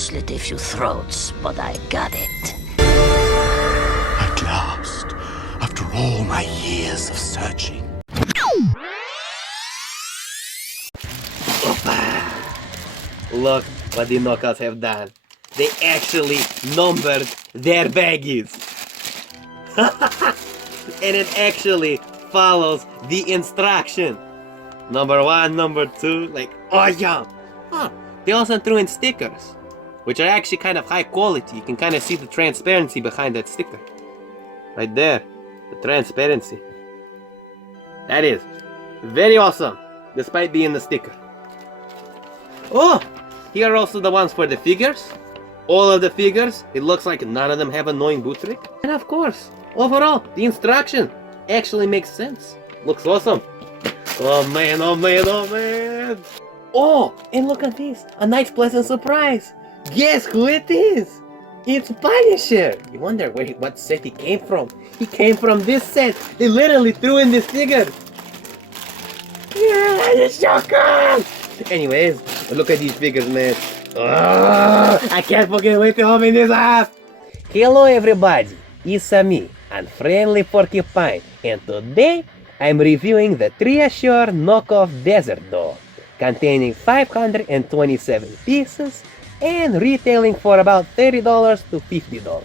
slit a few throats, but I got it. At last, after all my years of searching. Look what the knockouts have done. They actually numbered their baggies. And it actually follows the instruction. Number 1, number 2, like, oh yeah. Huh. They also threw in stickers, which are actually kind of high quality. You can kind of see the transparency behind that sticker. Right there, the transparency. That is very awesome, despite being the sticker. Oh, here are also the ones for the figures. All of the figures, it looks like none of them have annoying boot trick. And of course, overall, the instruction actually makes sense. Looks awesome. Oh man, oh man, oh man. Oh, and look at this, a nice pleasant surprise. Guess who it is? It's Punisher. You wonder what set he came from. He came from this set. They literally threw in this figure. Yeah, it's so cool. Anyways, look at these figures, man. Oh, I can't fucking wait to open this up. Hello everybody, it's me, Unfriendly Porcupine, and today I'm reviewing the Treasure knockoff Desert Doll, containing 527 pieces and retailing for about $30 to $50.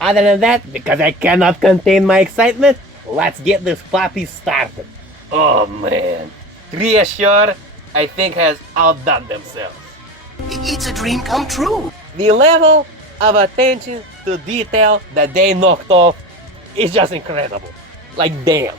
Other than that, because I cannot contain my excitement, let's get this puppy started. Oh man, Treasure I think has outdone themselves. It's a dream come true. The level of attention to detail that they knocked off is just incredible. Like damn,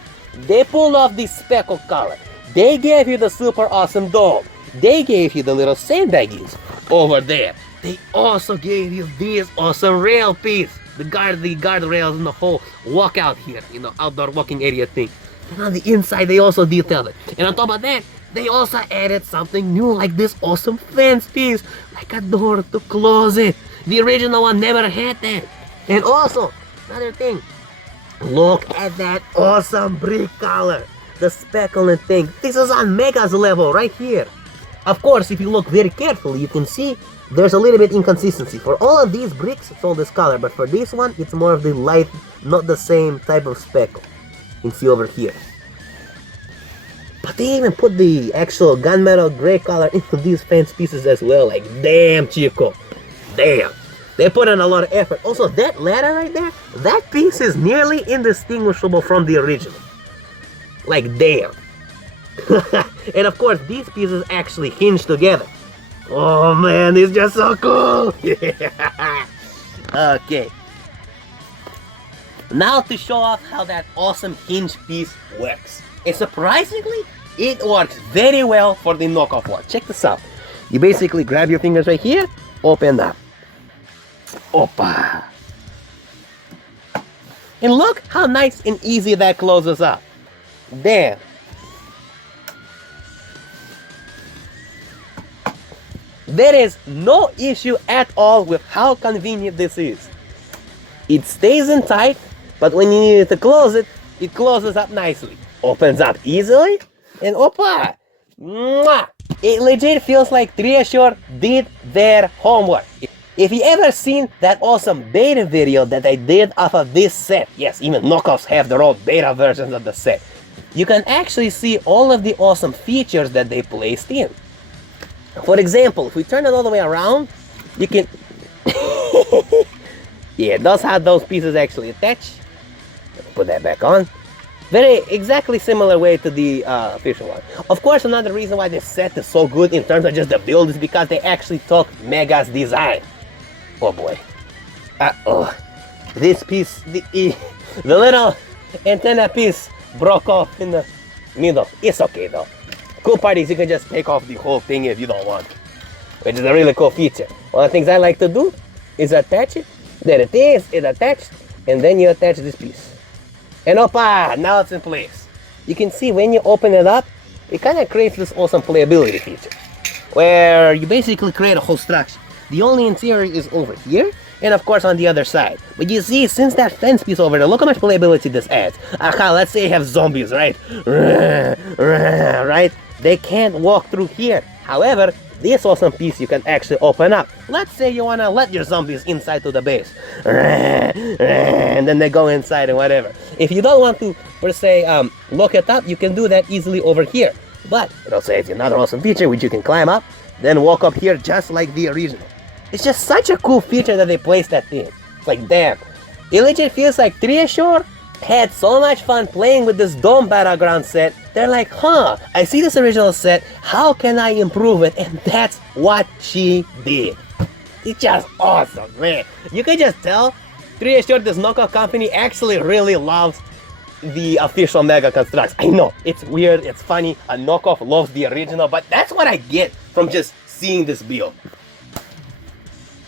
they pulled off the speckle color. They gave you the super awesome dome. They gave you the little sandbags over there. They also gave you this awesome rail piece. The guardrails in the whole walkout here, you know, outdoor walking area thing. And on the inside they also detailed it. And on top of that, they also added something new like this awesome fence piece, like a door to close it. The original one never had that. And also, another thing, look at that awesome brick color, the speckling thing. This is on Mega's level right here. Of course, if you look very carefully, you can see there's a little bit inconsistency. For all of these bricks, it's all this color, but for this one, it's more of the light, not the same type of speckle. You can see over here. But they even put the actual gunmetal gray color into these fence pieces as well. Like, damn, Chico. Damn. They put in a lot of effort. Also, that ladder right there, that piece is nearly indistinguishable from the original. Like, damn. And of course, these pieces actually hinge together. Oh man, it's just so cool. Okay. Now to show off how that awesome hinge piece works. And surprisingly, it works very well for the knockoff one. Check this out. You basically grab your fingers right here, open up. Opa! And look how nice and easy that closes up. There. There is no issue at all with how convenient this is. It stays in tight, but when you need to close it, it closes up nicely. Opens up easily, and opa! Mwah! It legit feels like Treasure did their homework. If you ever seen that awesome beta video that I did off of this set, yes, even knockoffs have their own beta versions of the set, you can actually see all of the awesome features that they placed in. For example, if we turn it all the way around, you can... Yeah, that's how those pieces actually attach. Let's put that back on. Very exactly similar way to the official one. Of course, another reason why this set is so good in terms of just the build is because they actually took Mega's design. Oh boy. Uh-oh. This piece, the little antenna piece broke off in the middle. It's okay though. Cool part is you can just take off the whole thing if you don't want, which is a really cool feature. One of the things I like to do is attach it. There it is, it's attached, and then you attach this piece. And opa, now it's in place. You can see when you open it up, it kind of creates this awesome playability feature, where you basically create a whole structure. The only interior is over here, and of course on the other side. But you see, since that fence piece over there, look how much playability this adds. Aha, let's say you have zombies, right? Right? they can't walk through here. However, this awesome piece you can actually open up. Let's say you wanna let your zombies inside to the base. And then they go inside and whatever. If you don't want to, per se, lock it up, you can do that easily over here. But it also has another awesome feature which you can climb up, then walk up here just like the original. It's just such a cool feature that they placed that in. It's like, damn. It legit feels like Treasure had so much fun playing with this Dome Battleground set. They're like, huh, I see this original set, how can I improve it? And that's what she did. It's just awesome, man. You can just tell Treasure, this knockoff company, actually really loves the official Mega Construx. I know, it's weird, it's funny, a knockoff loves the original, but that's what I get from just seeing this build.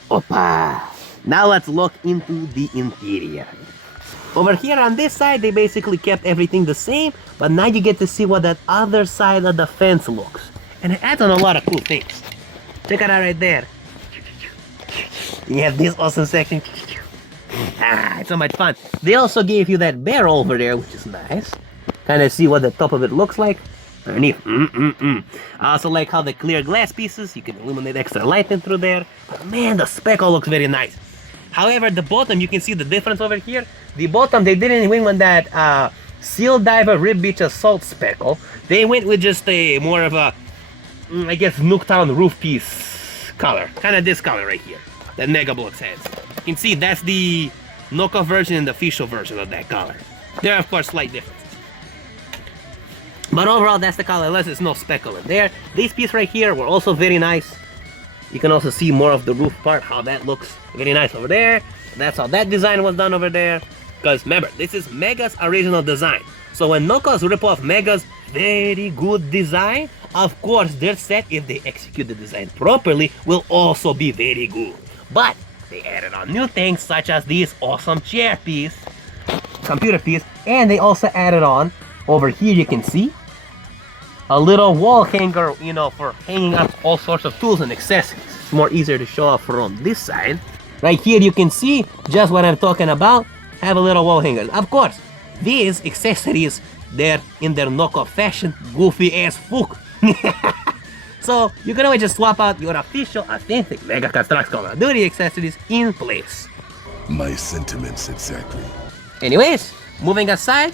Opa! Now let's look into the interior. Over here on this side, they basically kept everything the same, but now you get to see what that other side of the fence looks. And it adds on a lot of cool things. Check it out right there. You have this awesome section. It's so much fun. They also gave you that barrel over there, which is nice. Kind of see what the top of it looks like. Underneath. I also like how the clear glass pieces, you can illuminate extra light in through there. But man, the speckle looks very nice. However, the bottom, you can see the difference over here. The bottom, they didn't win with that Seal Diver Rib Beach Assault speckle. They went with just a more of a, I guess, Nuketown roof piece color. Kind of this color right here that Mega Bloks has. You can see that's the knockoff version and the official version of that color. There are, of course, slight differences. But overall, that's the color, unless there's no speckle in there. These pieces right here were also very nice. You can also see more of the roof part, how that looks very nice over there. That's how that design was done over there. Because remember, this is Mega's original design. So when knockoffs rip off Mega's very good design, of course their set, if they execute the design properly, will also be very good. But they added on new things such as this awesome chair piece, computer piece, and they also added on, over here you can see, a little wall hanger, you know, for hanging up all sorts of tools and accessories. It's more easier to show off from this side. Right here you can see just what I'm talking about. Have a little wall hanger. Of course, these accessories, they're in their knockoff fashion, goofy as fuck. So you can always just swap out your official, authentic Mega Construx Call of Duty accessories in place. My sentiments exactly. Anyways, moving aside,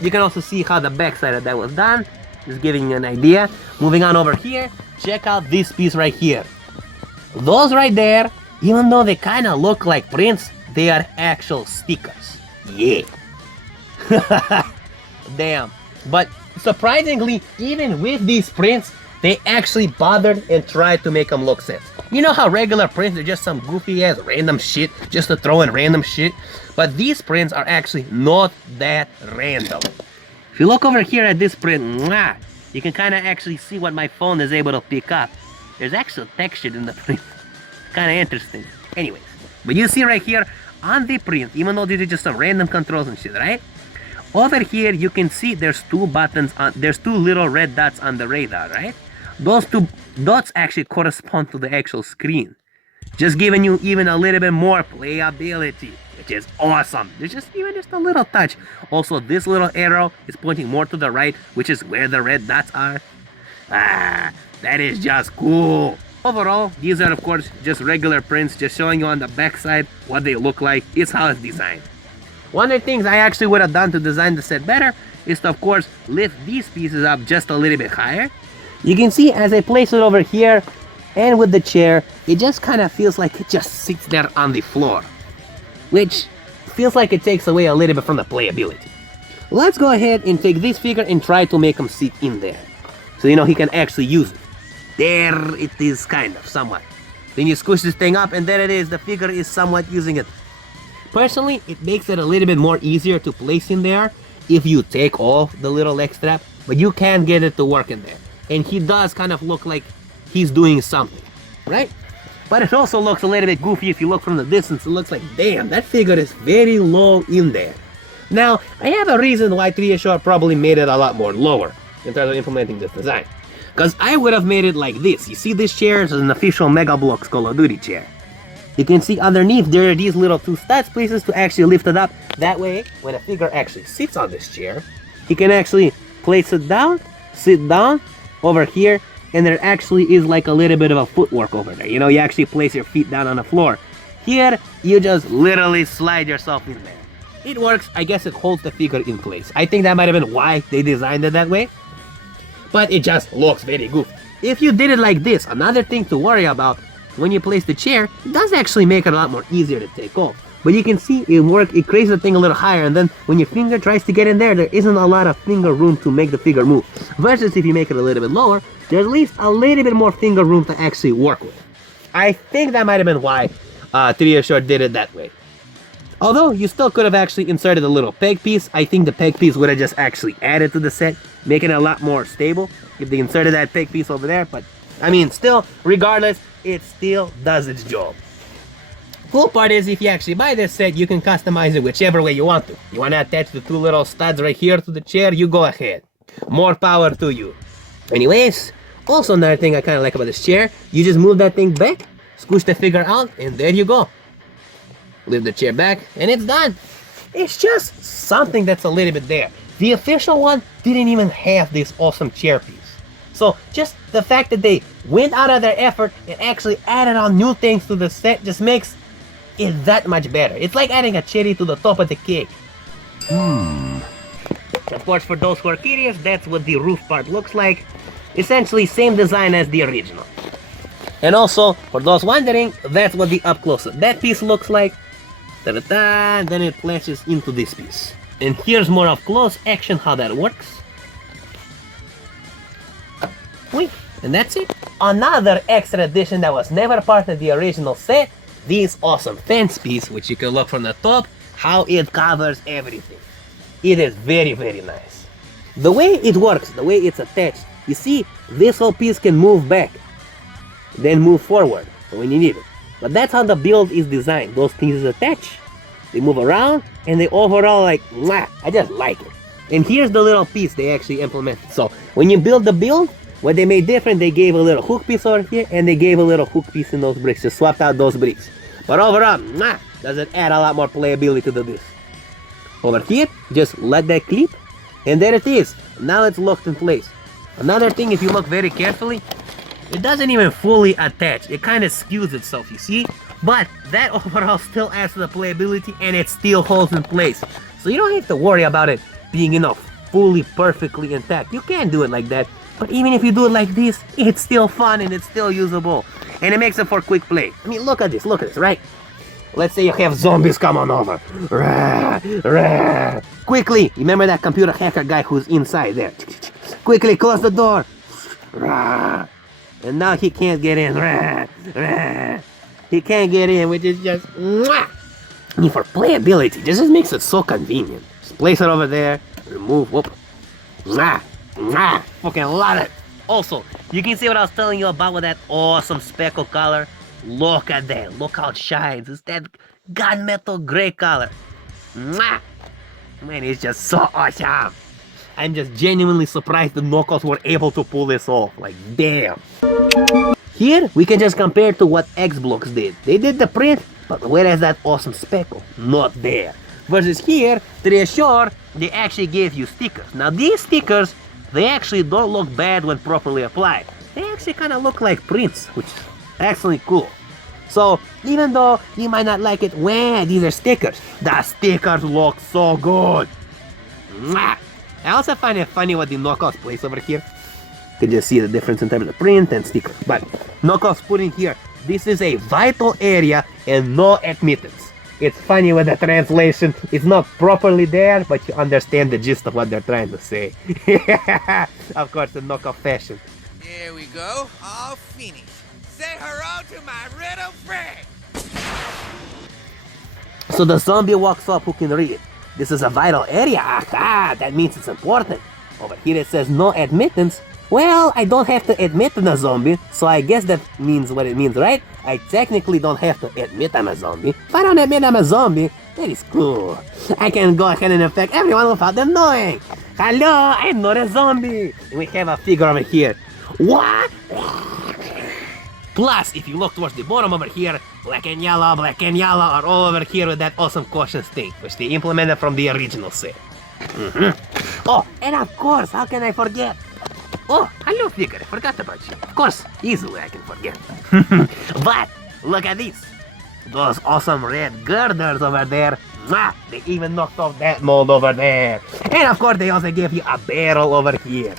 you can also see how the backside of that was done. Just giving you an idea. Moving on over here, check out this piece right here. Those right there, even though they kind of look like prints, they are actual stickers. Yeah. Damn. But surprisingly, even with these prints, they actually bothered and tried to make them look sense. You know how regular prints are just some goofy ass random shit just to throw in random shit? But these prints are actually not that random. If you look over here at this print, you can kind of actually see what my phone is able to pick up. There's actual texture in the print. Kind of interesting. Anyways, but you see right here on the print, even though these are just some random controls and shit, right? Over here, you can see there's two buttons on, there's two little red dots on the radar, right? Those two dots actually correspond to the actual screen. Just giving you even a little bit more playability, which is awesome. There's just even just a little touch. Also, this little arrow is pointing more to the right, which is where the red dots are. That is just cool. Overall, these are of course just regular prints, just showing you on the back side what they look like. It's how it's designed. One of the things I actually would have done to design the set better is to of course lift these pieces up just a little bit higher. You can see as I place it over here and with the chair, it just kind of feels like it just sits there on the floor, which feels like it takes away a little bit from the playability. Let's go ahead and take this figure and try to make him sit in there, so you know he can actually use it. There it is, kind of, somewhat. Then you squish this thing up and there it is, the figure is somewhat using it. Personally, it makes it a little bit more easier to place in there if you take off the little leg strap, but you can get it to work in there. And he does kind of look like he's doing something, right? But it also looks a little bit goofy if you look from the distance. It looks like, damn, that figure is very low in there. Now, I have a reason why 3HR probably made it a lot more lower in terms of implementing this design. Because I would have made it like this. You see this chair is an official Mega Bloks Call of Duty chair. You can see underneath there are these little two stats places to actually lift it up. That way, when a figure actually sits on this chair, he can actually place it down, sit down, over here, and there actually is like a little bit of a footwork over there. You know, you actually place your feet down on the floor. Here, you just literally slide yourself in there. It works. I guess it holds the figure in place. I think that might have been why they designed it that way. But it just looks very good. If you did it like this, another thing to worry about when you place the chair, it does actually make it a lot more easier to take off. But you can see it creates the thing a little higher, and then when your finger tries to get in there, there isn't a lot of finger room to make the figure move. Versus if you make it a little bit lower, there's at least a little bit more finger room to actually work with. I think that might have been why Trio Short did it that way. Although you still could have actually inserted a little peg piece. I think the peg piece would have just actually added to the set, making it a lot more stable if they inserted that peg piece over there. But I mean, still, regardless, it still does its job. Cool part is if you actually buy this set, you can customize it whichever way you want to. You want to attach the two little studs right here to the chair, you go ahead. More power to you. Anyways, also another thing I kind of like about this chair, you just move that thing back, squish the figure out, and there you go. Lift the chair back, and it's done. It's just something that's a little bit there. The official one didn't even have this awesome chair piece. So just the fact that they went out of their effort and actually added on new things to the set just makes it that much better. It's like adding a cherry to the top of the cake. Of course, for those who are curious, that's what the roof part looks like. Essentially same design as the original. And also, for those wondering, that's what the up close of that piece looks like. Ta-da-da, then it flashes into this piece. And here's more of close action how that works. Wait, and that's it. Another extra addition that was never part of the original set, this awesome fence piece, which you can look from the top, how it covers everything. It is very, very nice. The way it works, the way it's attached, you see, this whole piece can move back, then move forward when you need it. But that's how the build is designed. Those pieces attach, they move around, and they overall like, mwah, I just like it. And here's the little piece they actually implemented. So when you build the build, what they made different, they gave a little hook piece over here, and they gave a little hook piece in those bricks. Just swapped out those bricks. But overall, mwah, does it add a lot more playability to this. Over here, just let that clip, and there it is. Now it's locked in place. Another thing, if you look very carefully, it doesn't even fully attach. It kind of skews itself, you see? But that overall still adds to the playability, and it still holds in place. So you don't have to worry about it being, you know, fully perfectly intact. You can do it like that. But even if you do it like this, it's still fun and it's still usable. And it makes it for quick play. I mean, look at this, right? Let's say you have zombies come on over. Rah, rah. Quickly, remember that computer hacker guy who's inside there. Quickly close the door. Rah. And now he can't get in. Rah, rah. He can't get in, which is just mwah. I mean, for playability, this just makes it so convenient. Just place it over there, remove, whoop. Mwah, mwah. Fucking love it. Also, you can see what I was telling you about with that awesome speckle color. Look at that. Look how it shines. It's that gunmetal gray color. Mwah. Man, it's just so awesome. I'm just genuinely surprised the knockoffs were able to pull this off. Like, damn. Here, we can just compare to what Bloks did. They did the print, but whereas that awesome speckle, not there. Versus here, to reassure, they actually gave you stickers. Now, these stickers, they actually don't look bad when properly applied. They actually kind of look like prints, which is actually cool. So, even though you might not like it, well, these are stickers. The stickers look so good. Mwah. I also find it funny what the knockoffs place over here. You can just see the difference in terms of print and sticker. But knockoffs put in here, this is a vital area and no admittance. It's funny with the translation. It's not properly there, but you understand the gist of what they're trying to say. Of course, in knockoff fashion. Here we go, all finished. Say hello to my little friend. So the zombie walks up who can read it. This is a vital area. Aha, that means it's important. Over here it says no admittance. Well, I don't have to admit I'm a zombie, so I guess that means what it means, right? I technically don't have to admit I'm a zombie. If I don't admit I'm a zombie, that is cool. I can go ahead and infect everyone without them knowing. Hello, I'm not a zombie. And we have a figure over here. What? Plus, if you look towards the bottom over here, black and yellow are all over here with that awesome caution state, which they implemented from the original set. Oh, and of course, how can I forget? Oh, hello! new figure. I forgot about you. Of course, easily I can forget. But look at these. Those awesome red girders over there. Mwah! They even knocked off that mold over there. And of course, they also gave you a barrel over here.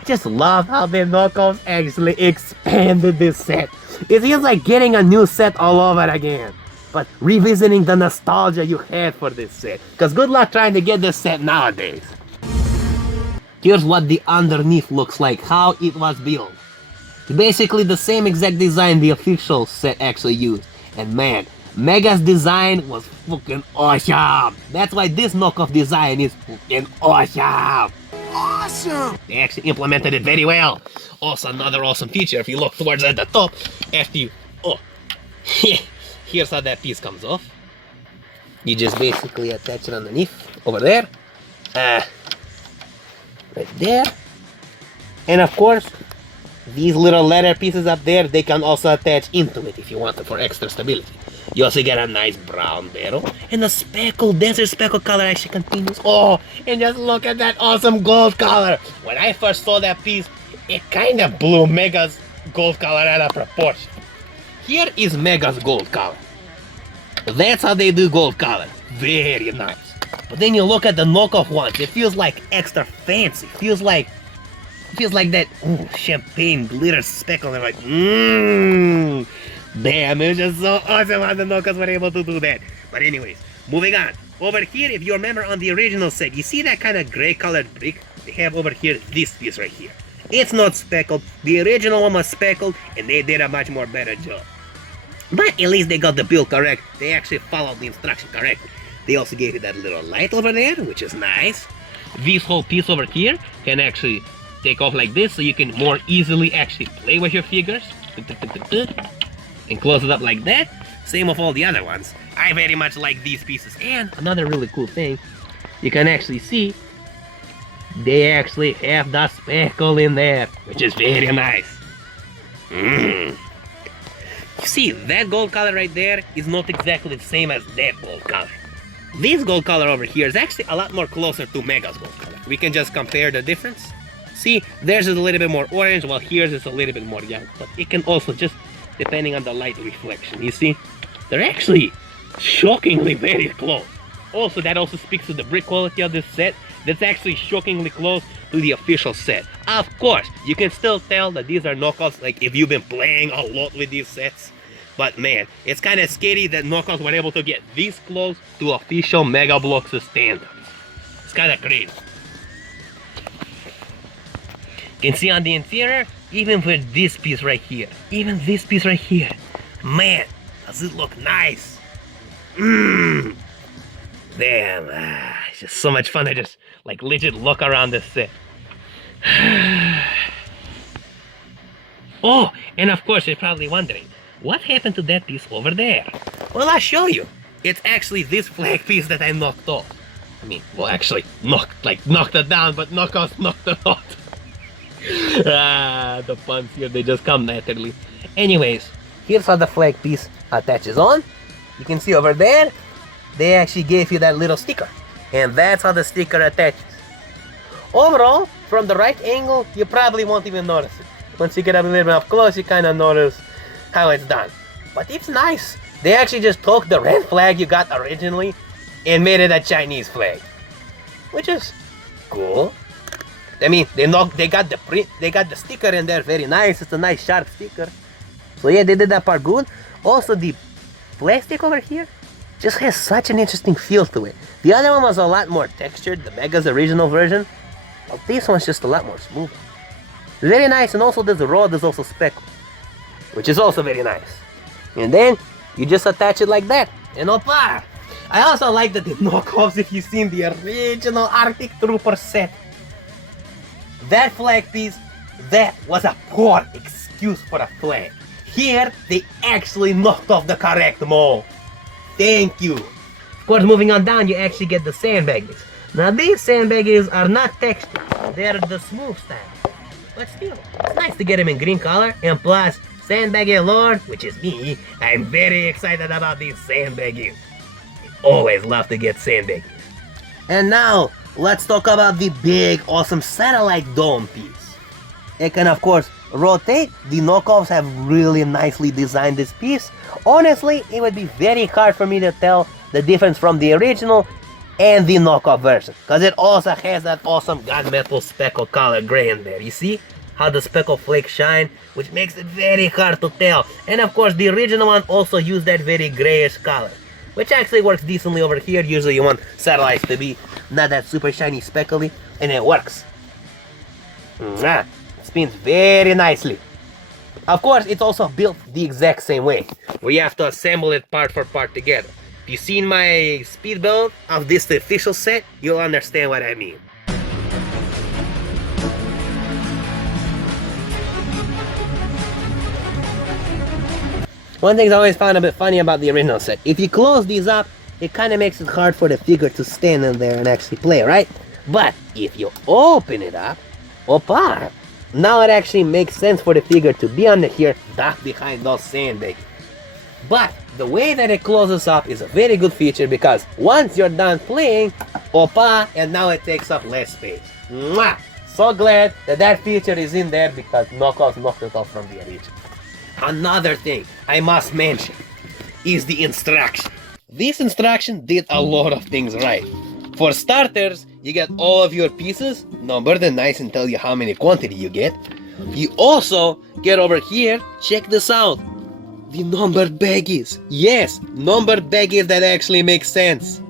I just love how the knockoffs actually expanded this set. It feels like getting a new set all over again. But revisiting the nostalgia you had for this set. Because good luck trying to get this set nowadays. Here's what the underneath looks like, how it was built. Basically the same exact design the official set actually used. And man, Mega's design was fucking awesome. That's why this knockoff design is fucking awesome. Awesome! They actually implemented it very well. Also another awesome feature, if you look towards at the top, after you, here's how that piece comes off. You just basically attach it underneath, over there. Right there. And of course, these little leather pieces up there, they can also attach into it if you want it for extra stability. You also get a nice brown barrel. And the speckled, desert speckled color actually continues. Oh, and just look at that awesome gold color. When I first saw that piece, it kind of blew Mega's gold color out of proportion. Here is Mega's gold color. That's how they do gold color. Very nice. But then you look at the knockoff ones, it feels like extra fancy. Feels like that champagne glitter speckle. And like, damn, it was just so awesome how the knockoffs were able to do that. But anyways, moving on. Over here, if you remember on the original set, you see that kind of gray colored brick? They have over here this piece right here. It's not speckled. The original one was speckled, and they did a much more better job. But at least they got the build correct. They actually followed the instruction correctly. They also gave you that little light over there, which is nice. This whole piece over here can actually take off like this, so you can more easily actually play with your figures. And close it up like that. Same with all the other ones. I very much like these pieces. And another really cool thing, you can actually see they actually have the speckle in there, which is very nice. You see, that gold color right there is not exactly the same as that gold color. This gold color over here is actually a lot more closer to Mega's gold color. We can just compare the difference. See, theirs is a little bit more orange, while here's is a little bit more yellow. But it can also just, depending on the light reflection, you see? They're actually shockingly very close. Also, that also speaks to the brick quality of this set. That's actually shockingly close to the official set. Of course, you can still tell that these are knockoffs, like if you've been playing a lot with these sets. But man, it's kind of scary that knockoffs were able to get this close to official Mega Bloks standards. It's kind of crazy. You can see on the interior, even for this piece right here, man, does it look nice. Damn, it's just so much fun to just like legit look around this set. Oh, and of course you're probably wondering, what happened to that piece over there? Well, I'll show you. It's actually this flag piece that I knocked off. I mean, well, actually knocked it down, but knockoffs knocked it off. The puns here, they just come naturally. Anyways, here's how the flag piece attaches on. You can see over there, they actually gave you that little sticker. And that's how the sticker attaches. Overall, from the right angle, you probably won't even notice it. Once you get up a little bit up close, you kind of notice how it's done. But it's nice. They actually just took the red flag you got originally and made it a Chinese flag, which is cool. I mean, they got the print, they got the sticker in there, very nice. It's a nice sharp sticker. So yeah, they did that part good. Also, the plastic over here just has such an interesting feel to it. The other one was a lot more textured, the Mega's original version. Well, this one's just a lot more smooth. Very nice, and also this rod is also speckled, which is also very nice. And then you just attach it like that, and opa! I also like that the knockoffs, if you've seen the original Arctic Trooper set, that flag piece, that was a poor excuse for a flag. Here, they actually knocked off the correct mold. Thank you. Of course, moving on down, you actually get the sandbags. Now, these sandbags are not textured. They're the smooth style. But still, it's nice to get them in green color. And plus, Sandbaggy Lord, which is me, I'm very excited about these sandbaggies. I always love to get sandbaggies. And now, let's talk about the big, awesome satellite dome piece. it can of course rotate. The knockoffs have really nicely designed this piece. Honestly, it would be very hard for me to tell the difference from the original and the knockoff version, because it also has that awesome gunmetal speckle color gray in there. You see how the speckle flakes shine, which makes it very hard to tell. And of course the original one also used that very grayish color, which actually works decently over here. Usually you want satellites to be not that super shiny speckly, and it works. It spins very nicely. Of course, it's also built the exact same way, where you have to assemble it part for part together. If you've seen my speed build of this official set, you'll understand what I mean. One thing I always found a bit funny about the original set, if you close these up, it kind of makes it hard for the figure to stand in there and actually play, right? But if you open it up, opa, now it actually makes sense for the figure to be under here, ducked behind those sandbags. But the way that it closes up is a very good feature, because once you're done playing, opa, and now it takes up less space. Mwah! So glad that that feature is in there, because knockoffs knocked it off from the original. Another thing I must mention is the instruction. This instruction did a lot of things right. For starters, you get all of your pieces numbered and nice and tell you how many quantity you get. You also get over here, check this out, the numbered baggies. Yes, numbered baggies that actually make sense.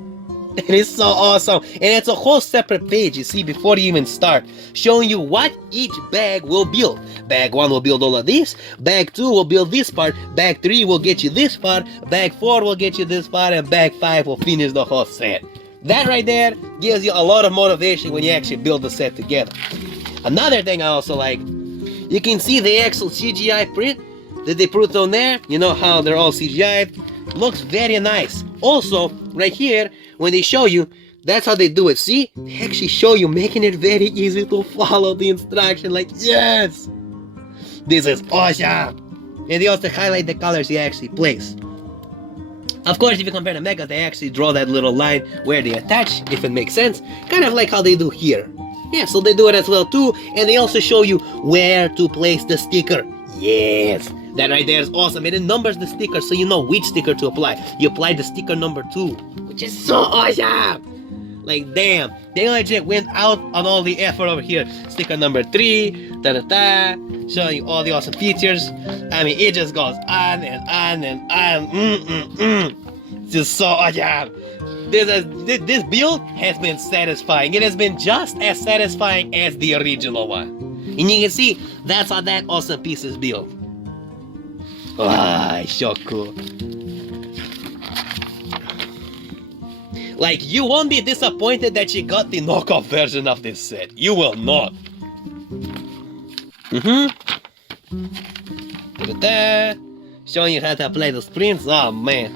It is so awesome, and it's a whole separate page, you see, before you even start, showing you what each bag will build. Bag 1 will build all of this, bag 2 will build this part, bag 3 will get you this part, bag 4 will get you this part, and bag 5 will finish the whole set. That right there gives you a lot of motivation when you actually build the set together. Another thing I also like, you can see the actual CGI print that they put on there. You know how they're all CGI'd? Looks very nice. Also, right here, when they show you, that's how they do it. See? They actually show you, making it very easy to follow the instruction. Like, yes! This is awesome! And they also highlight the colors he actually plays. Of course, if you compare the Megas, they actually draw that little line where they attach, if it makes sense. Kind of like how they do here. Yeah, so they do it as well too. And they also show you where to place the sticker. Yes! That right there is awesome. And it numbers the sticker so you know which sticker to apply. You apply the sticker number 2, which is so awesome! Like, damn, they legit went out on all the effort over here. Sticker number 3, showing you all the awesome features. I mean, it just goes on and on and on. It's just so awesome. This build has been satisfying. It has been just as satisfying as the original one. And you can see, that's how that awesome piece is built. Ah, so cool. Like, you won't be disappointed that you got the knockoff version of this set. You will not. Showing you how to apply the sprints. Oh man.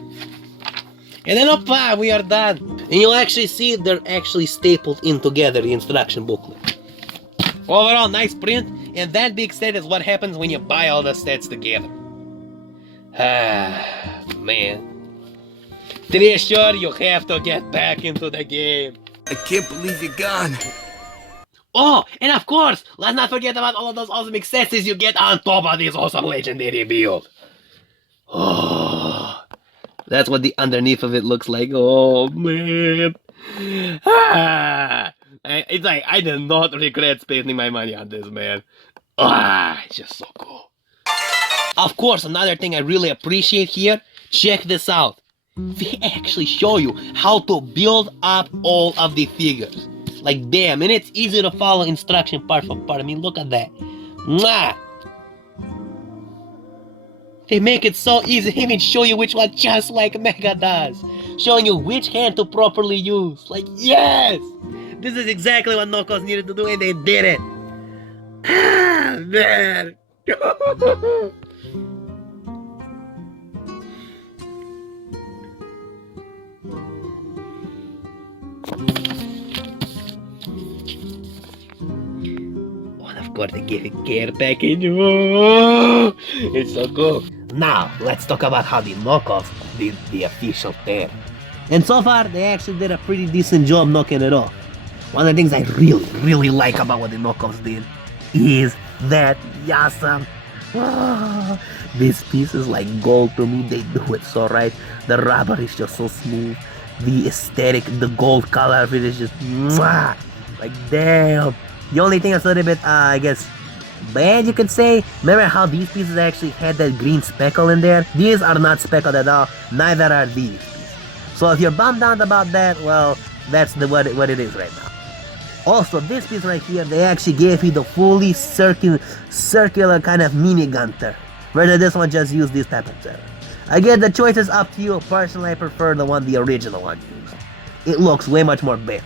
And then opa, we are done. And you'll actually see they're actually stapled in together, the instruction booklet. Overall, nice print. And that big set is what happens when you buy all the sets together. Ah, man. Treasure, you have to get back into the game. I can't believe you're gone. Oh, and of course, let's not forget about all of those awesome accessories you get on top of this awesome legendary build. Oh, that's what the underneath of it looks like. Oh, man. Ah, it's like, I did not regret spending my money on this, man. Ah, it's just so cool. Of course, another thing I really appreciate here, check this out. They actually show you how to build up all of the figures. Like, damn, and it's easy to follow instruction part for part. I mean, look at that. Mwah! They make it so easy. They even show you which one, just like Mega does. Showing you which hand to properly use. Like, yes! This is exactly what Knockoffs needed to do, and they did it. Ah, man. Of course, they gave a care package. Oh, it's so cool. Now, let's talk about how the knockoffs did the official tear. And so far, they actually did a pretty decent job knocking it off. One of the things I really like about what the knockoffs did is that awesome. This piece is like gold to me. They do it so right. The rubber is just so smooth. The aesthetic, the gold color of it is just mwah, like damn. The only thing that's a little bit, I guess, bad you could say. Remember how these pieces actually had that green speckle in there? These are not speckled at all. Neither are these pieces. So if you're bummed out about that, well, that's what it is right now. Also, this piece right here, they actually gave you the fully circular kind of minigun turret. Whether this one just used this type of turret. Again, the choice is up to you. Personally, I prefer the original one used. It looks way much more better.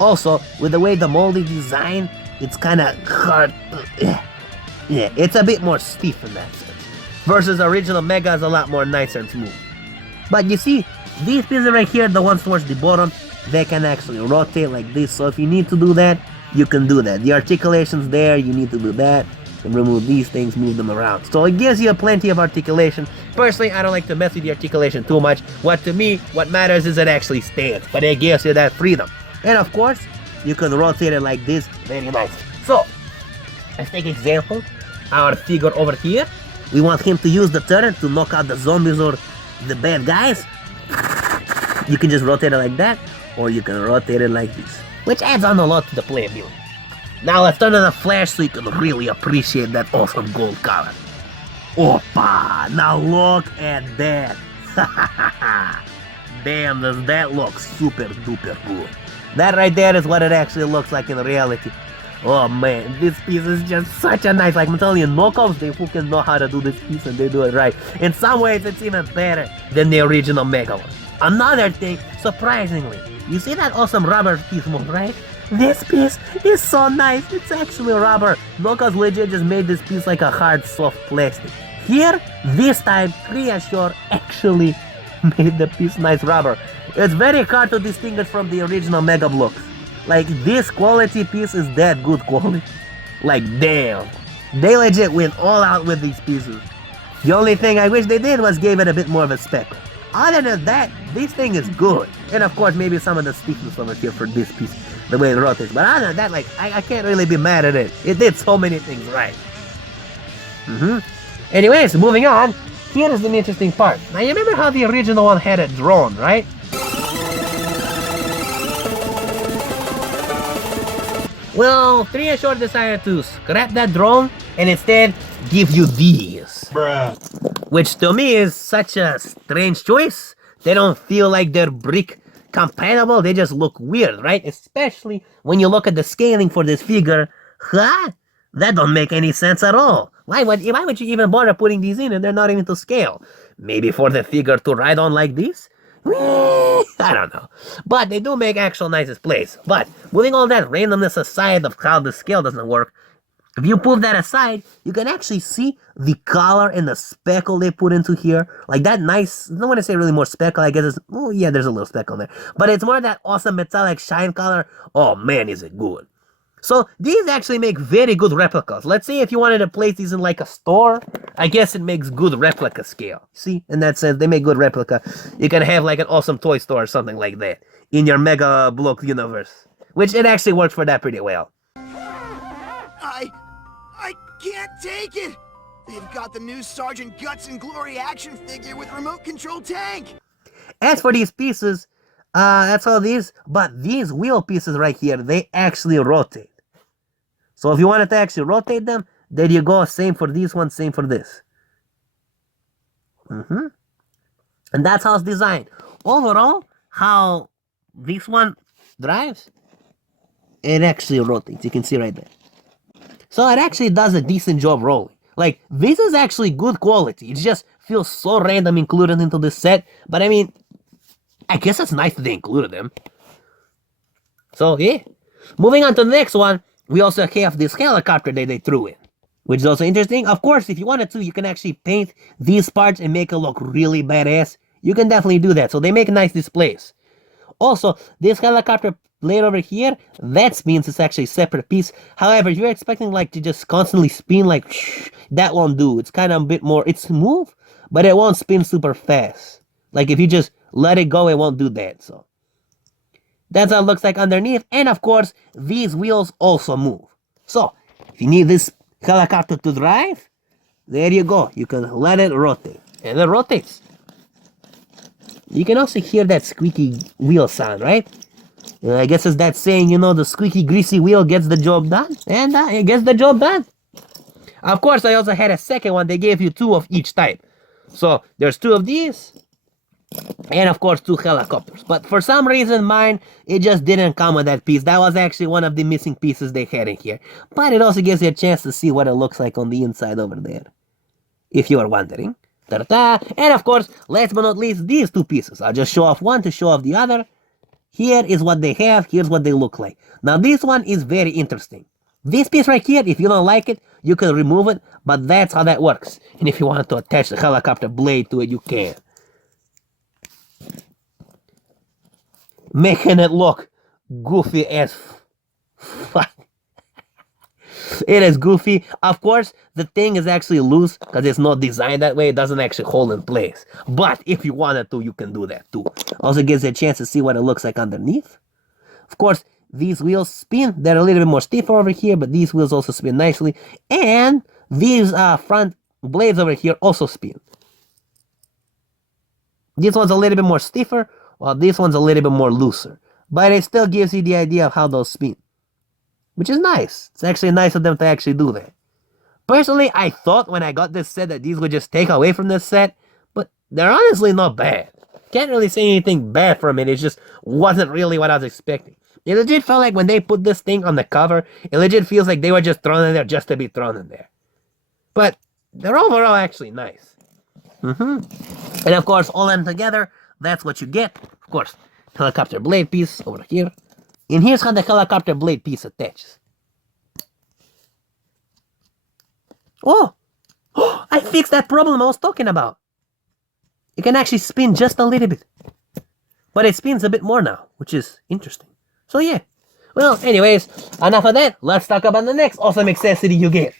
Also, with the way the molding design, it's kind of hard. Yeah, it's a bit more stiff in that sense. Versus the original Mega is a lot more nicer and smooth. But you see, these pieces right here, the ones towards the bottom, they can actually rotate like this. So if you need to do that, you can do that. The articulation's there, you need to do that. And remove these things, move them around. So it gives you plenty of articulation. Personally, I don't like to mess with the articulation too much. To me, what matters is it actually stands. But it gives you that freedom. And of course, you can rotate it like this, very nice. So, let's take example. Our figure over here. We want him to use the turret to knock out the zombies or the bad guys. You can just rotate it like that. Or you can rotate it like this. Which adds on a lot to the playability. Now let's turn on the flash so you can really appreciate that awesome gold color. Opa! Now look at that! Damn, does that look super duper cool. That right there is what it actually looks like in reality. Oh man, this piece is just such a nice, like I'm telling you, knockoffs, they fucking know how to do this piece and they do it right. In some ways, it's even better than the original Mega one. Another thing, surprisingly, you see that awesome rubber piece move, right? This piece is so nice. It's actually rubber. Knockoffs legit just made this piece like a hard, soft plastic. Here, this time, Reassure actually made the piece nice rubber. It's very hard to distinguish from the original Mega Bloks. Like, this quality piece is that good quality. Like, damn. They legit went all out with these pieces. The only thing I wish they did was gave it a bit more of a speckle. Other than that, this thing is good. And of course, maybe some of the stiffness over here for this piece, the way it rotates. But other than that, like, I can't really be mad at it. It did so many things right. Anyways, moving on. Here is an interesting part. Now, you remember how the original one had a drone, right? Well, Reassure decided to scrap that drone and instead give you these. Bruh. Which to me is such a strange choice. They don't feel like they're brick compatible, they just look weird, right? Especially when you look at the scaling for this figure. Huh? That don't make any sense at all. Why would you even bother putting these in and they're not even to scale? Maybe for the figure to ride on like this? I don't know. But they do make actual nice displays. But moving all that randomness aside of how the scale doesn't work, if you move that aside, you can actually see the color and the speckle they put into here. Like that nice, I don't want to say really more speckle, I guess it's, oh yeah, there's a little speckle there. But it's more that awesome metallic shine color. Oh man, is it good. So these actually make very good replicas. Let's say if you wanted to place these in like a store, I guess it makes good replica scale. See, in that sense, they make good replica. You can have like an awesome toy store or something like that in your Mega Bloks universe. Which it actually works for that pretty well. I can't take it! They've got the new Sergeant Guts and Glory action figure with remote control tank! As for these pieces, that's all these, but these wheel pieces right here, they actually rotate. So if you wanted to actually rotate them, there you go, same for these ones, same for this. And that's how it's designed. Overall, how this one drives, it actually rotates, you can see right there. So it actually does a decent job rolling. Like, this is actually good quality. It just feels so random included into this set. But I mean, I guess it's nice that they included them. So, yeah. Moving on to the next one, we also have this helicopter that they threw in. Which is also interesting. Of course, if you wanted to, you can actually paint these parts and make it look really badass. You can definitely do that. So they make nice displays. Also, this helicopter blade over here, that spins, it's actually a separate piece. However, if you're expecting like to just constantly spin like that won't do. It's kind of a bit more, it's smooth, but it won't spin super fast. Like if you just let it go, it won't do that. So that's how it looks like underneath. And of course, these wheels also move. So if you need this helicopter to drive, there you go. You can let it rotate. And it rotates. You can also hear that squeaky wheel sound, right? I guess it's that saying, you know, the squeaky greasy wheel gets the job done. And it gets the job done. Of course, I also had a second one. They gave you 2 of each type. So there's 2 of these. And of course 2 helicopters. But for some reason mine, it just didn't come with that piece. That was actually one of the missing pieces they had in here. But it also gives you a chance to see what it looks like on the inside over there, if you are wondering. Ta-da-da. And of course, last but not least, these 2 pieces. I'll just show off one to show off the other. Here is what they have. Here's what they look like. Now this one is very interesting. This piece right here, if you don't like it, you can remove it. But that's how that works. And if you want to attach the helicopter blade to it, you can. Making it look goofy as fuck. It is goofy. Of course, the thing is actually loose because it's not designed that way. It doesn't actually hold in place. But if you wanted to, you can do that too. Also gives you a chance to see what it looks like underneath. Of course, these wheels spin. They're a little bit more stiffer over here, but these wheels also spin nicely. And these front blades over here also spin. This one's a little bit more stiffer, while this one's a little bit more looser. But it still gives you the idea of how those spin. Which is nice. It's actually nice of them to actually do that. Personally, I thought when I got this set that these would just take away from this set. But they're honestly not bad. Can't really say anything bad from it. It just wasn't really what I was expecting. It legit felt like when they put this thing on the cover, it legit feels like they were just thrown in there just to be thrown in there. But they're overall actually nice. And of course, all them together, that's what you get. Of course, helicopter blade piece over here. And here's how the helicopter blade piece attaches. Oh! I fixed that problem I was talking about. It can actually spin just a little bit. But it spins a bit more now, which is interesting. So yeah. Well, anyways, enough of that. Let's talk about the next awesome accessory you get.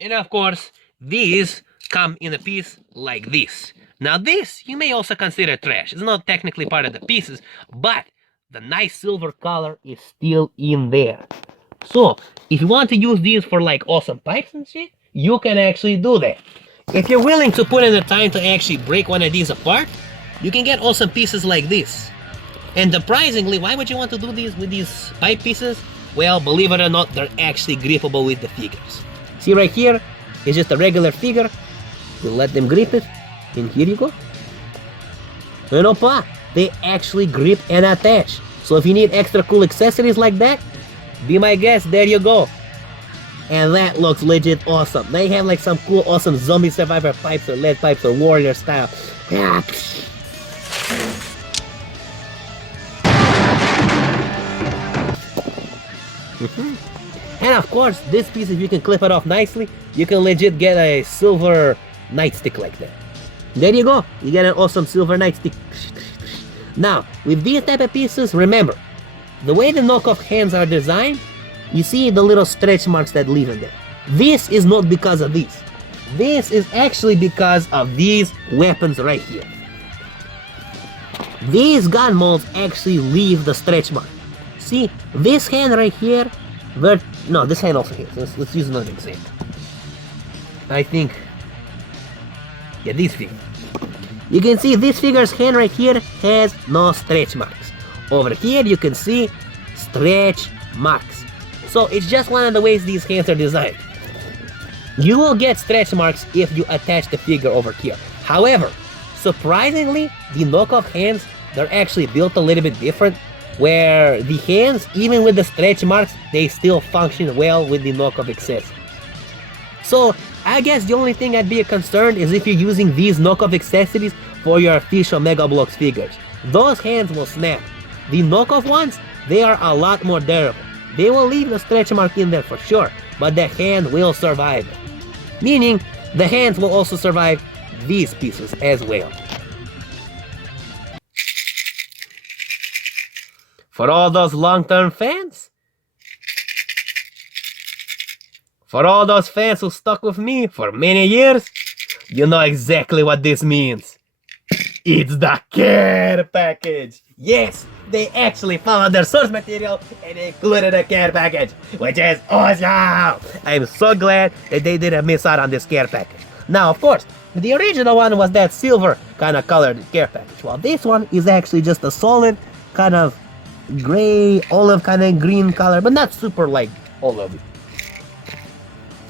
And of course, these come in a piece like this. Now this, you may also consider trash. It's not technically part of the pieces, but the nice silver color is still in there. So, if you want to use these for like awesome pipes and shit, you can actually do that. If you're willing to put in the time to actually break one of these apart, you can get awesome pieces like this. And surprisingly, why would you want to do these with these pipe pieces? Well, believe it or not, they're actually grippable with the figures. See right here, it's just a regular figure. You let them grip it, and here you go. And opa, they actually grip and attach. So if you need extra cool accessories like that, be my guest, there you go. And that looks legit awesome. They have like some cool awesome zombie survivor pipes or lead pipes or warrior style. And of course, this piece, if you can clip it off nicely, you can legit get a silver nightstick like that. There you go. You get an awesome silver nightstick. Now, with these type of pieces, remember, the way the knockoff hands are designed, you see the little stretch marks that leave in there. This is not because of these. This is actually because of these weapons right here. These gun molds actually leave the stretch mark. See, this hand right here, no, this hand also here. Let's use another example. I think, yeah, these figures. You can see this figure's hand right here has no stretch marks. Over here you can see stretch marks. So it's just one of the ways these hands are designed. You will get stretch marks if you attach the figure over here. However, surprisingly, the knockoff hands, they're actually built a little bit different, where the hands, even with the stretch marks, they still function well with the knockoff accessory. So I guess the only thing I'd be concerned is if you're using these knockoff accessories for your official Mega Bloks figures. Those hands will snap. The knockoff ones, they are a lot more durable. They will leave the stretch mark in there for sure, but the hand will survive it. Meaning, the hands will also survive these pieces as well. For all those long-term fans, for all those fans who stuck with me for many years, you know exactly what this means. It's the care package. Yes, they actually followed their source material and included a care package, which is awesome! I'm so glad that they didn't miss out on this care package. Now, of course, the original one was that silver kind of colored care package, while this one is actually just a solid kind of gray, olive kind of green color, but not super like olive.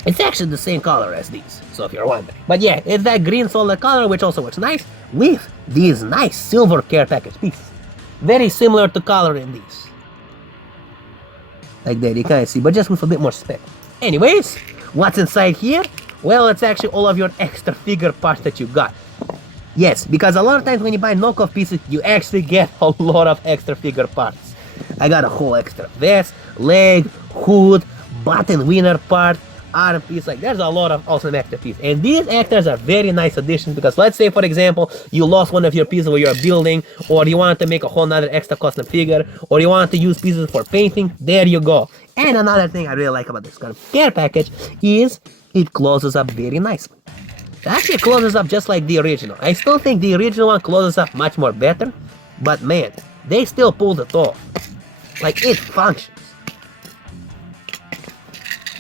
It's actually the same color as these, so if you're wondering. But yeah, it's that green solid color, which also works nice with these nice silver care package pieces. Very similar to color in these. Like that, you kind of see, but just with a bit more spec. Anyways, what's inside here? Well, it's actually all of your extra figure parts that you got. Yes, because a lot of times when you buy knockoff pieces, you actually get a lot of extra figure parts. I got a whole extra vest, leg, hood, button winner part, arm piece. Like, there's a lot of awesome extra pieces. And these extras are very nice additions because let's say, for example, you lost one of your pieces where you're building, or you wanted to make a whole nother extra custom figure, or you wanted to use pieces for painting. There you go. And another thing I really like about this kind of care package is it closes up very nicely. It actually closes up just like the original. I still think the original one closes up much more better, but man, they still pulled it off. Like, it functions.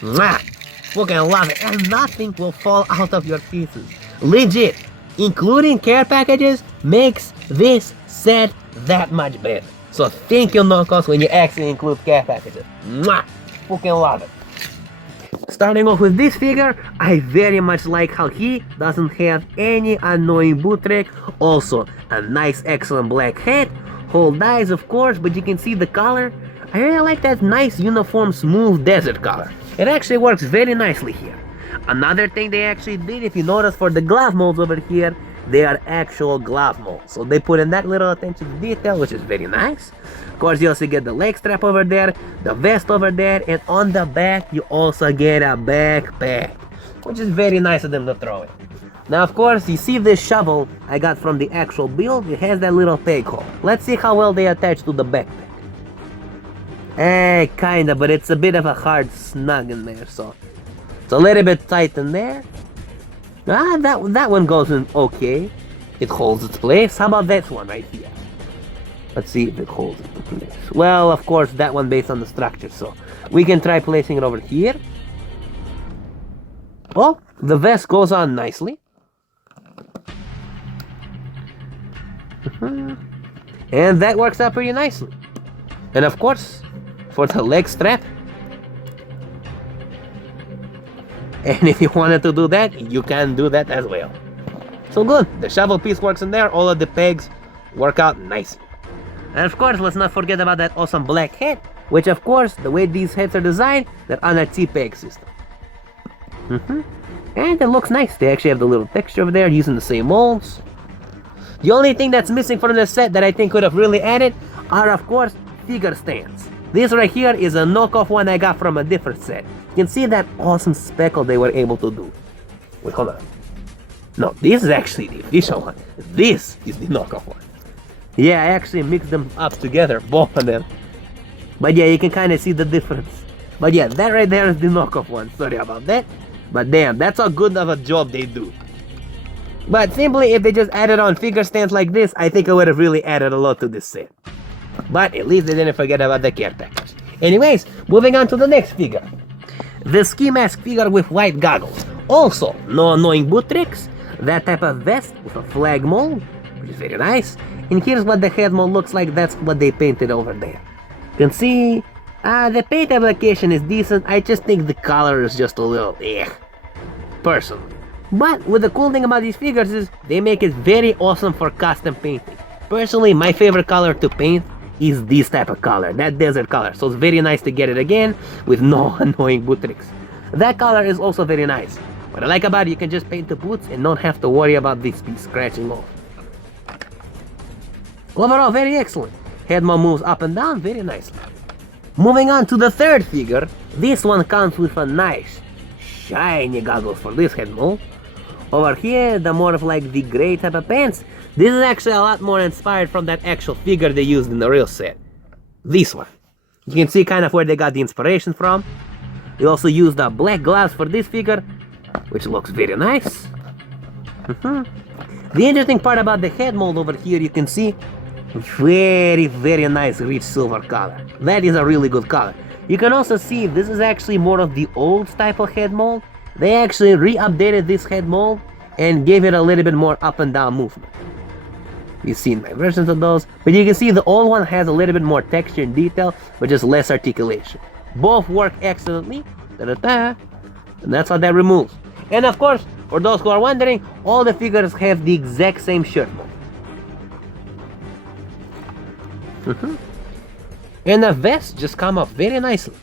Mwah! Fucking love it, and nothing will fall out of your pieces. Legit, including care packages makes this set that much better. So thank you, knockoffs, when you actually include care packages. Mwah! Fucking love it. Starting off with this figure, I very much like how he doesn't have any annoying boot trick. Also, a nice excellent black hat, whole eyes of course, but you can see the color. I really like that nice uniform smooth desert color. It actually works very nicely here. Another thing they actually did, if you notice for the glove molds over here, they are actual glove molds. So they put in that little attention to detail, which is very nice. Of course, you also get the leg strap over there, the vest over there, and on the back, you also get a backpack, which is very nice of them to throw in. Now, of course, you see this shovel I got from the actual build. It has that little peg hole. Let's see how well they attach to the backpack. Kinda, but it's a bit of a hard snug in there, so it's a little bit tight in there. That one goes in okay. It holds its place. How about this one right here? Let's see if it holds its place. Well, of course, that one based on the structure, so we can try placing it over here. Oh, the vest goes on nicely. And that works out pretty nicely. And of course, for the leg strap, and if you wanted to do that, you can do that as well. So good, the shovel piece works in there, all of the pegs work out nicely. And of course, let's not forget about that awesome black hat, which of course, the way these hats are designed, they're on a T-peg system. And it looks nice, they actually have the little texture over there using the same molds. The only thing that's missing from this set that I think could have really added are of course, figure stands. This right here is a knockoff one I got from a different set. You can see that awesome speckle they were able to do. Wait, hold on. No, this is actually the official one. This is the knockoff one. Yeah, I actually mixed them up together, both of them. But yeah, you can kind of see the difference. But yeah, that right there is the knockoff one. Sorry about that. But damn, that's how good of a job they do. But simply, if they just added on figure stands like this, I think it would have really added a lot to this set. But at least they didn't forget about the care package. Anyways, moving on to the next figure. The ski mask figure with white goggles. Also, no annoying boot tricks. That type of vest with a flag mold, which is very nice. And here's what the head mold looks like. That's what they painted over there. You can see, the paint application is decent. I just think the color is just a little personally. But what the cool thing about these figures is they make it very awesome for custom painting. Personally, my favorite color to paint is this type of color, that desert color. So it's very nice to get it again with no annoying boot tricks. That color is also very nice. What I like about it, you can just paint the boots and not have to worry about this piece scratching off. Overall, very excellent. Head mold moves up and down very nicely. Moving on to the third figure. This one comes with a nice shiny goggles for this head mold. Over here, the more of like the gray type of pants. This is actually a lot more inspired from that actual figure they used in the real set. This one. You can see kind of where they got the inspiration from. They also used the black gloves for this figure, which looks very nice. The interesting part about the head mold over here, you can see Very, very nice rich silver color. That is a really good color. You can also see this is actually more of the old type of head mold. They actually re-updated this head mold and gave it a little bit more up and down movement. You've seen my versions of those, but you can see the old one has a little bit more texture and detail, but just less articulation. Both work excellently, and that's how that removes. And of course, for those who are wondering, all the figures have the exact same shirt mold. And the vests just come off very nicely.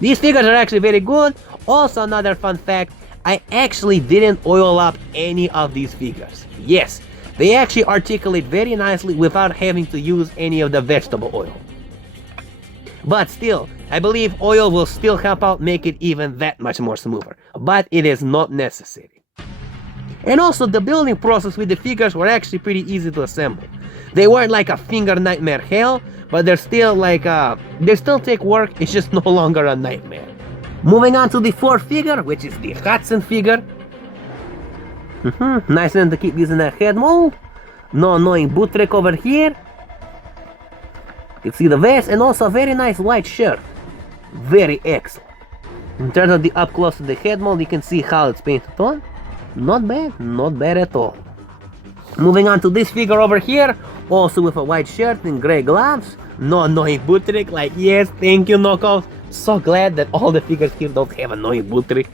These figures are actually very good. Also, another fun fact, I actually didn't oil up any of these figures. Yes, they actually articulate very nicely without having to use any of the vegetable oil. But still, I believe oil will still help out make it even that much more smoother. But it is not necessary. And also, the building process with the figures were actually pretty easy to assemble. They weren't like a finger nightmare hell, but they're still like, they still take work, it's just no longer a nightmare. Moving on to the fourth figure, which is the Hudson figure. Nice one to keep using that head mold. No annoying boot trick over here. You can see the vest and also a very nice white shirt. Very excellent. In terms of the up close to the head mold, you can see how it's painted on. Not bad at all. Moving on to this figure over here, also with a white shirt and gray gloves. No annoying boot trick, like yes, thank you knockoffs. So glad that all the figures here don't have annoying boot trick.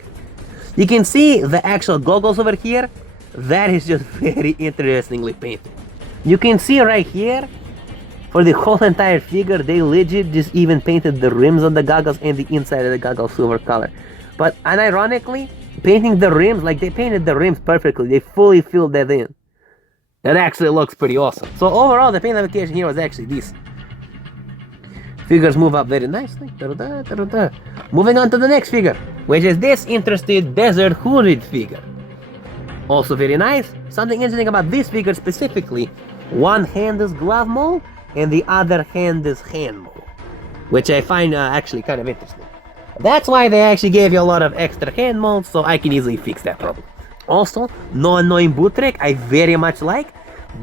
You can see the actual goggles over here. That is just very interestingly painted. You can see right here, for the whole entire figure, they legit just even painted the rims on the goggles and the inside of the goggles silver color. But unironically, painting the rims, like they painted the rims perfectly. They fully filled that in. That actually looks pretty awesome. So overall, the paint application here was actually decent. Figures move up very nicely. Moving on to the next figure, which is this interesting desert hooded figure. Also very nice. Something interesting about this figure specifically, one hand is glove mold and the other hand is hand mold, which I find actually kind of interesting. That's why they actually gave you a lot of extra hand molds, so I can easily fix that problem. Also, no annoying boot trick, I very much like.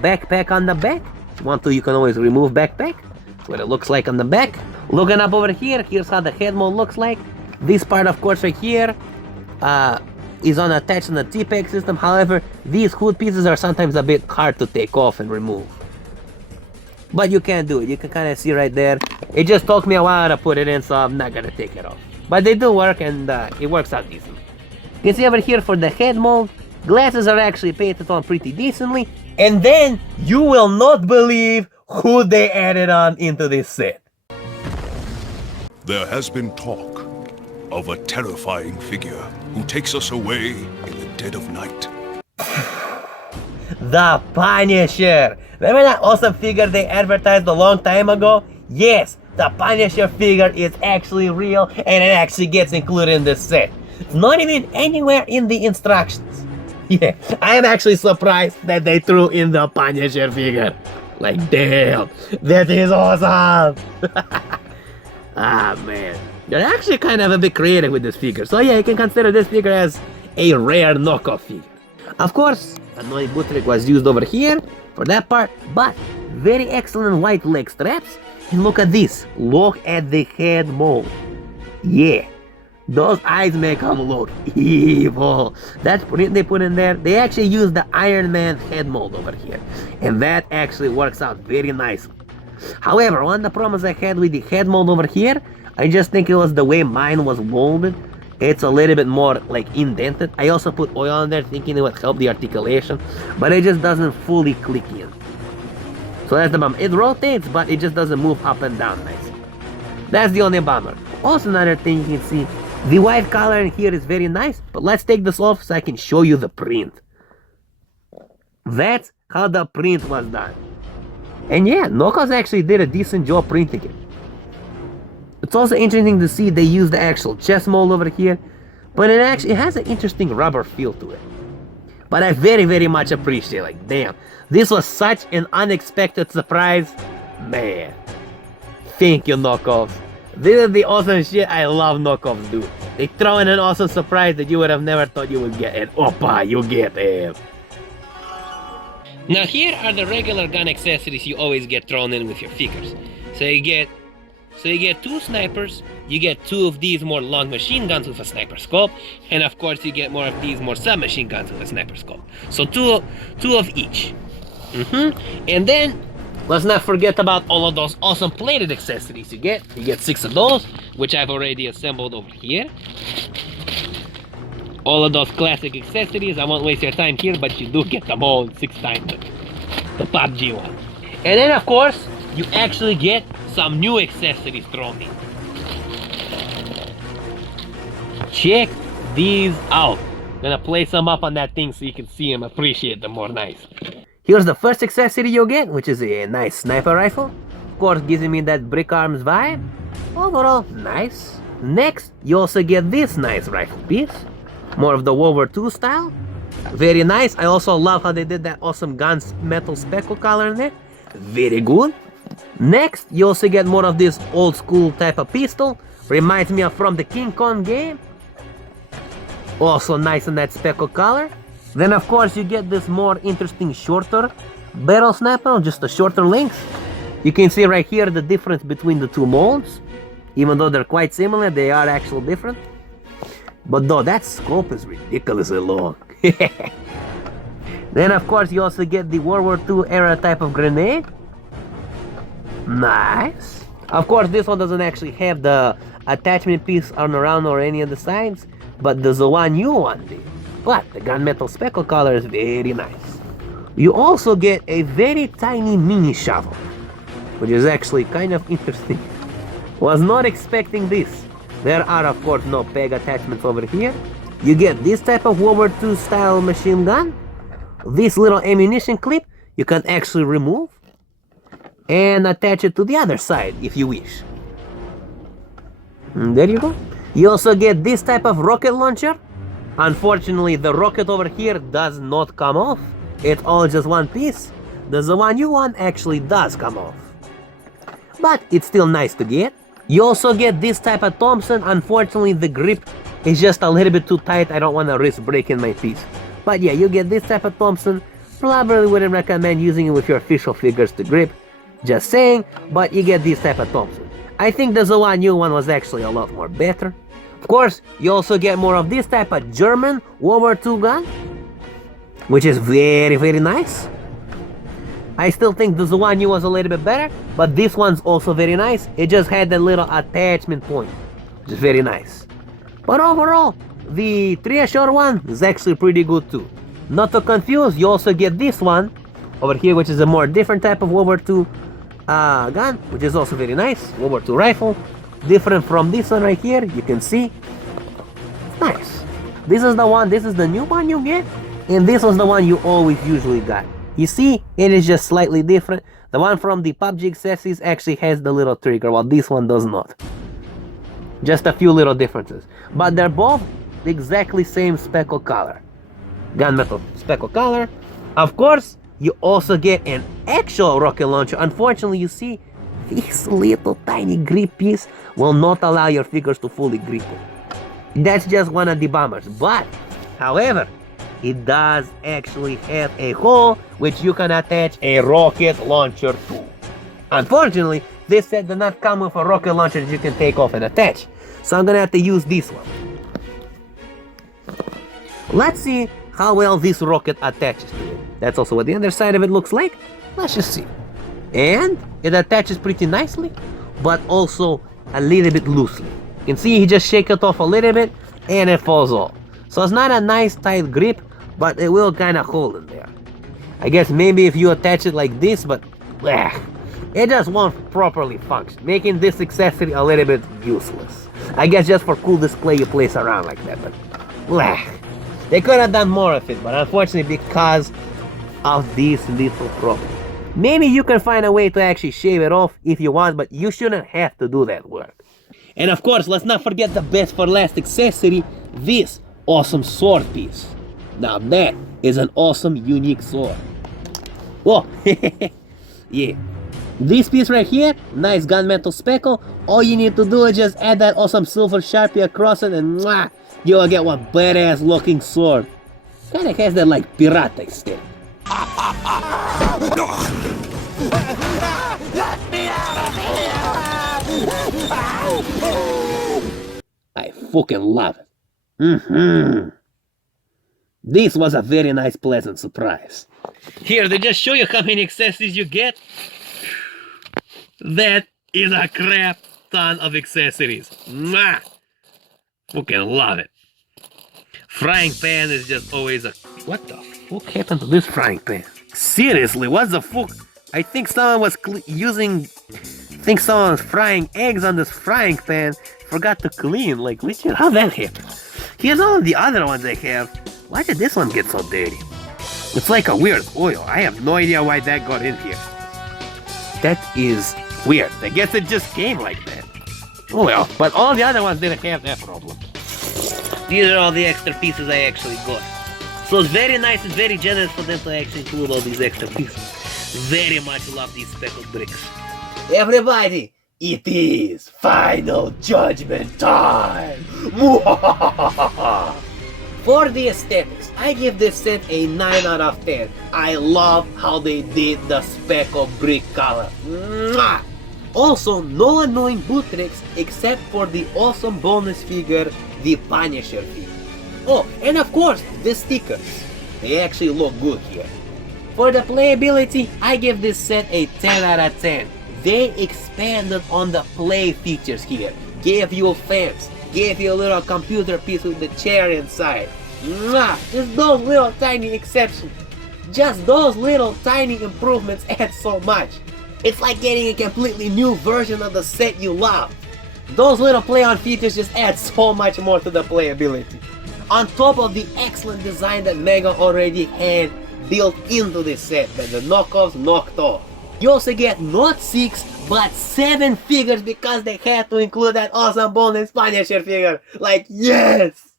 Backpack on the back. If you want to, you can always remove backpack. That's what it looks like on the back. Looking up over here, here's how the head mold looks like. This part, of course, right here is attached on the T-Peg system. However, these hood pieces are sometimes a bit hard to take off and remove. But you can do it. You can kind of see right there. It just took me a while to put it in, so I'm not going to take it off. But they do work, and it works out decently. You can see over here for the head mold, glasses are actually painted on pretty decently. And then you will not believe who they added on into this set. There has been talk of a terrifying figure who takes us away in the dead of night. The Punisher! Remember that awesome figure they advertised a long time ago? Yes, the Punisher figure is actually real and it actually gets included in this set. It's not even anywhere in the instructions. Yeah, I am actually surprised that they threw in the Punisher figure. Like, damn, that is awesome! Ah, man. They're actually kind of a bit creative with this figure. So yeah, you can consider this figure as a rare knockoff figure. Of course, annoying boot trick was used over here for that part, but very excellent white leg straps. And look at this. Look at the head mold. Yeah. Those eyes make them look evil. That's print they put in there. They actually used the Iron Man head mold over here. And that actually works out very nicely. However, one of the problems I had with the head mold over here, I just think it was the way mine was molded. It's a little bit more like indented. I also put oil on there thinking it would help the articulation, but it just doesn't fully click in. So that's the bummer. It rotates, but it just doesn't move up and down nicely. That's the only bummer. Also another thing you can see, the white color in here is very nice, but let's take this off so I can show you the print. That's how the print was done. And yeah, Knockoffs actually did a decent job printing it. It's also interesting to see they use the actual chest mold over here, but it actually has an interesting rubber feel to it. But I very, very much appreciate it. Like, damn, this was such an unexpected surprise. Man, thank you, Knockoffs. This is the awesome shit I love Knockoffs do. They throw in an awesome surprise that you would have never thought you would get, and oppa, you get it. Now here are the regular gun accessories you always get thrown in with your figures. So you get 2 snipers, you get 2 of these more long machine guns with a sniper scope, and of course you get more of these more submachine guns with a sniper scope. So two of each. And then let's not forget about all of those awesome plated accessories you get. You get 6 of those, which I've already assembled over here. All of those classic accessories, I won't waste your time here, but you do get them all 6 times the PUBG one. And then of course, you actually get some new accessories thrown in. Check these out. Gonna place them up on that thing so you can see them, appreciate them more nice. Here's the first accessory you'll get, which is a nice sniper rifle. Of course, giving me that brick arms vibe. Overall, nice. Next, you also get this nice rifle piece. More of the World War II style. Very nice. I also love how they did that awesome gunmetal speckle color in there. Very good. Next, you also get more of this old school type of pistol. Reminds me of from the King Kong game. Also nice in that speckle color. Then of course you get this more interesting shorter barrel sniper, just the shorter length. You can see right here the difference between the 2 molds. Even though they're quite similar, they are actually different. But though that scope is ridiculously long. Then of course you also get the World War II era type of grenade. Nice. Of course this one doesn't actually have the attachment piece on around or any of the sides, but the one you want did. But the gunmetal speckle color is very nice. You also get a very tiny mini shovel, which is actually kind of interesting. Was not expecting this. There are of course no peg attachments over here. You get this type of World War II style machine gun. This little ammunition clip you can actually remove and attach it to the other side if you wish. And there you go. You also get this type of rocket launcher. Unfortunately, the rocket over here does not come off. It's all just one piece. The one you want actually does come off. But it's still nice to get. You also get this type of Thompson. Unfortunately, the grip is just a little bit too tight. I don't want to risk breaking my piece. But yeah, you get this type of Thompson. Probably wouldn't recommend using it with your official figures to grip. Just saying, but you get this type of Thompson. I think the one new one was actually a lot more better. Of course, you also get more of this type of German World War II gun, which is very, very nice. I still think the one new was a little bit better, but this one's also very nice. It just had that little attachment point, which is very nice. But overall, the Triashore one is actually pretty good too. Not to confuse, you also get this one over here, which is a more different type of World War II gun, which is also very nice. World War II rifle. Different from this one right here, you can see. It's nice. This is the one, this is the new one you get, and this was the one you always usually got. You see, it is just slightly different. The one from the PUBG accessories actually has the little trigger, while this one does not. Just a few little differences. But they're both the exactly same speckle color. Gunmetal speckle color. Of course, you also get an actual rocket launcher. Unfortunately, you see, this little tiny grip piece will not allow your figures to fully grip it. That's just one of the bombers. But, however, it does actually have a hole which you can attach a rocket launcher to. Unfortunately, this set does not come with a rocket launcher that you can take off and attach. So I'm gonna have to use this one. Let's see how well this rocket attaches to it. That's also what the other side of it looks like. Let's just see. And it attaches pretty nicely, but also a little bit loosely. You can see he just shake it off a little bit and it falls off. So it's not a nice tight grip, but it will kind of hold in there. I guess maybe if you attach it like this, but it just won't properly function, making this accessory a little bit useless. I guess just for cool display you place around like that, but they could have done more of it, but unfortunately because of this little problem. Maybe you can find a way to actually shave it off if you want, but you shouldn't have to do that work. And of course, let's not forget the best for last accessory, this awesome sword piece. Now that is an awesome, unique sword. Whoa, yeah. This piece right here, nice gunmetal speckle. All you need to do is just add that awesome silver sharpie across it and you'll get one badass looking sword. Kinda has that like pirata aesthetic. I fucking love it. This was a very nice, pleasant surprise. Here, they just show you how many accessories you get. That is a crap ton of accessories. Mwah! Fucking love it. Frying pan is just always a... What the fuck happened to this frying pan? Seriously, what the fuck? I think someone was someone was frying eggs on this frying pan. Forgot to clean. Like, legit, how that happened? Here's all of the other ones I have. Why did this one get so dirty? It's like a weird oil. I have no idea why that got in here. That is weird. I guess it just came like that. Oh well, but all the other ones didn't have that problem. These are all the extra pieces I actually got. So it's very nice and very generous for them to actually include all these extra pieces. Very much love these speckled bricks. Everybody, it is final judgment time! For the aesthetics, I give this set a 9 out of 10. I love how they did the speckled brick color. Mwah! Also, no annoying boot tricks except for the awesome bonus figure, the Punisher figure. Oh, and of course, the stickers. They actually look good here. For the playability, I give this set a 10 out of 10. They expanded on the play features here. Gave you fans, gave you a little computer piece with the chair inside. Mwah! Just those little tiny exceptions. Just those little tiny improvements add so much. It's like getting a completely new version of the set you love. Those little play-on features just add so much more to the playability. On top of the excellent design that Mega already had built into this set that the knockoffs knocked off. You also get not 6 but 7 figures because they had to include that awesome bonus Punisher figure. Like, yes!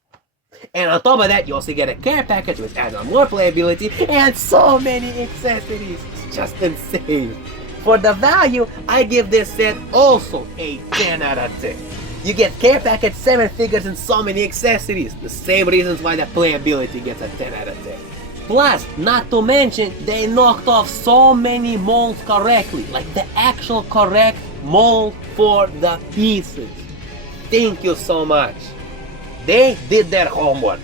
And on top of that, you also get a care package which adds on more playability and so many accessories. It's just insane. For the value, I give this set also a 10 out of 10. You get care package, 7 figures and so many accessories. The same reasons why the playability gets a 10 out of 10. Plus, not to mention, they knocked off so many molds correctly. Like the actual correct mold for the pieces. Thank you so much. They did their homework.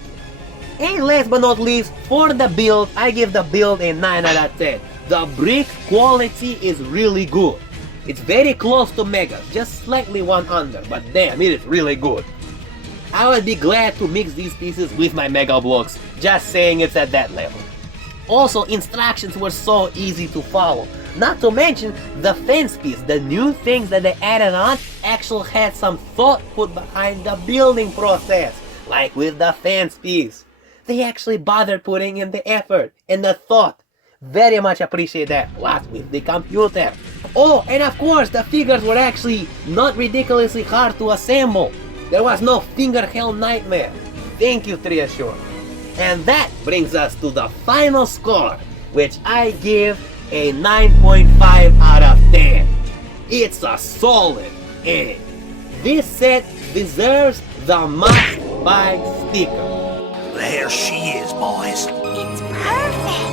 And last but not least, for the build, I give the build a 9 out of 10. The brick quality is really good. It's very close to Mega's, just slightly one under, but damn, it is really good. I would be glad to mix these pieces with my Mega Bloks, just saying it's at that level. Also, instructions were so easy to follow. Not to mention, the fence piece, the new things that they added on, actually had some thought put behind the building process. Like with the fence piece. They actually bothered putting in the effort and the thought. Very much appreciate that. Plus with the computer. Oh, and of course, the figures were actually not ridiculously hard to assemble. There was no finger hell nightmare. Thank you, Treasure. And that brings us to the final score, which I give a 9.5 out of 10. It's a solid A. This set deserves the must-buy sticker. There she is, boys. It's perfect.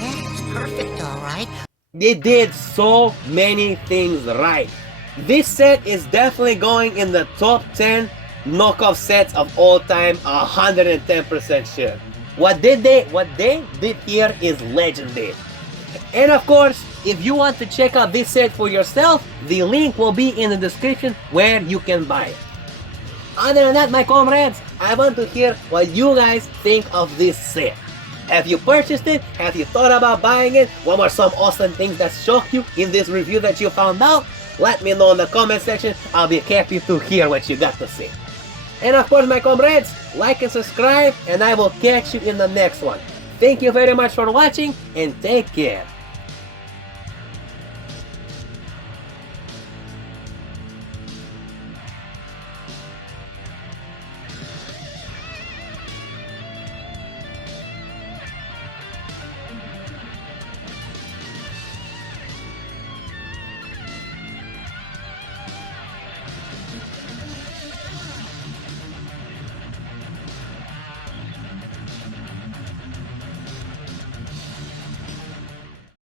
Yeah, it's perfect, all right. They did so many things right. This set is definitely going in the top 10 knockoff sets of all time, 110% sure. What they did here is legendary. And of course, if you want to check out this set for yourself, the link will be in the description where you can buy it. Other than that, my comrades, I want to hear what you guys think of this set. Have you purchased it? Have you thought about buying it? What were some awesome things that shocked you in this review that you found out? Let me know in the comment section. I'll be happy to hear what you got to say. And of course, my comrades, like and subscribe, and I will catch you in the next one. Thank you very much for watching, and take care.